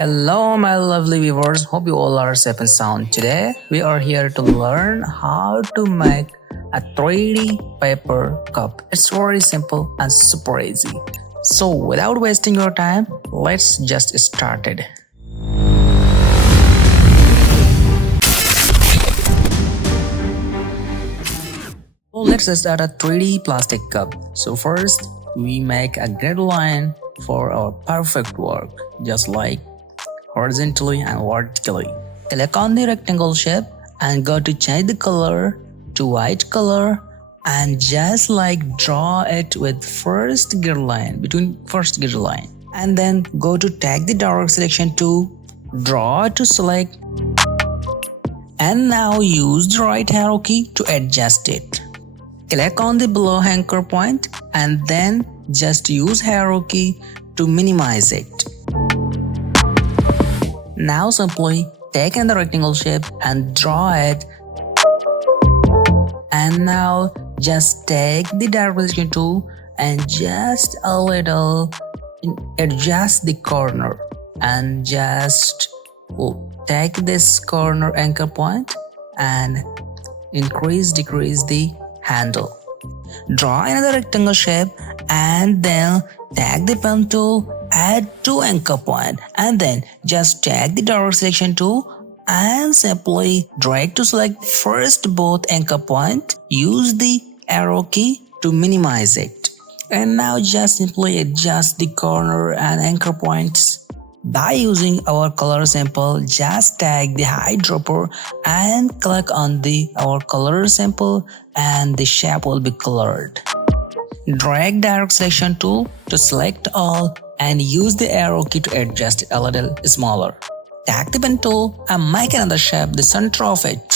Hello my lovely viewers, hope you all are safe and sound. Today we are here to learn how to make a 3D paper cup. It's very simple and super easy. So without wasting your time, let's just start it. So let's start a 3D plastic cup. So first we make a grid line for our perfect work, just like horizontally and vertically. Click on the rectangle shape and go to change the color to white color and just like draw it with first grid line, between first grid line, and then go to tag the direct selection to draw to select, and now use the right arrow key to adjust it. Click on the below anchor point and then just use arrow key to minimize it. Now simply take another rectangle shape and draw it, and now just take the direct selection tool and just a little adjust the corner and just take this corner anchor point and decrease the handle. Draw another rectangle shape and then tag the pen tool, add two anchor point, and then just tag the direct selection tool and simply drag to select first both anchor point. Use the arrow key to minimize it, and now just simply adjust the corner and anchor points. By using our color sample, just tag the eyedropper and click on our color sample and the shape will be colored. Drag direct selection tool to select all and use the arrow key to adjust it a little smaller. Tag the pen tool and make another shape the center of it.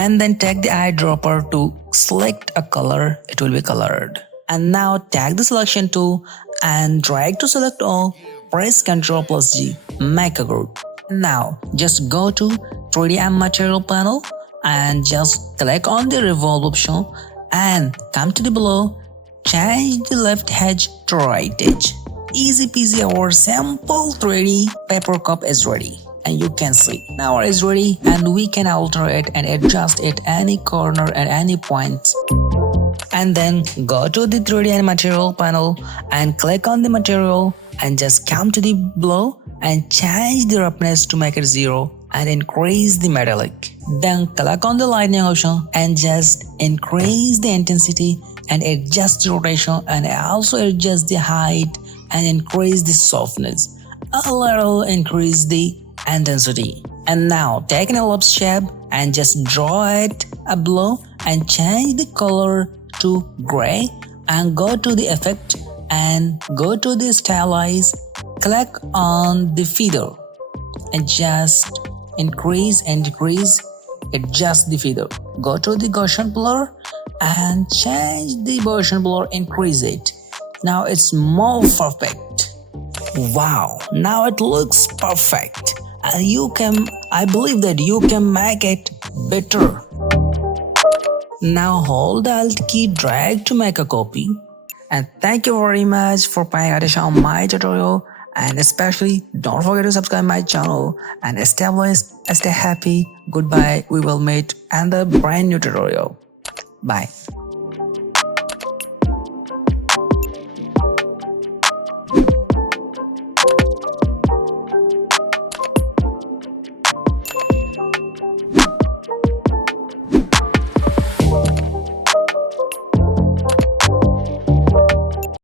And then tag the eyedropper to select a color, it will be colored. And now tag the selection tool and drag to select all, press Ctrl+G, make a group. Now just go to 3D material panel and just click on the revolve option and come to the below, change the left edge to right edge. Easy peasy, our simple 3D paper cup is ready. And you can see now it is ready and we can alter it and adjust it any corner at any point. And then go to the 3D material panel and click on the material and just come to the below and change the roughness to make it 0 and increase the metallic. Then click on the lightning option and just increase the intensity and adjust the rotation and also adjust the height and increase the softness. A little increase the intensity. And now take an ellipse shape and just draw it below and change the color to gray and go to the effect and go to the stylize, click on the feather and just increase and decrease, adjust the feather. Go to the Gaussian blur and change the Gaussian blur, increase it. Now it's more perfect. Wow, now it looks perfect. And I believe that you can make it better. Now hold the Alt key, drag to make a copy. And thank you very much for paying attention on my tutorial, and especially don't forget to subscribe my channel and stay blessed, stay happy. Goodbye, we will meet in the brand new tutorial. Bye.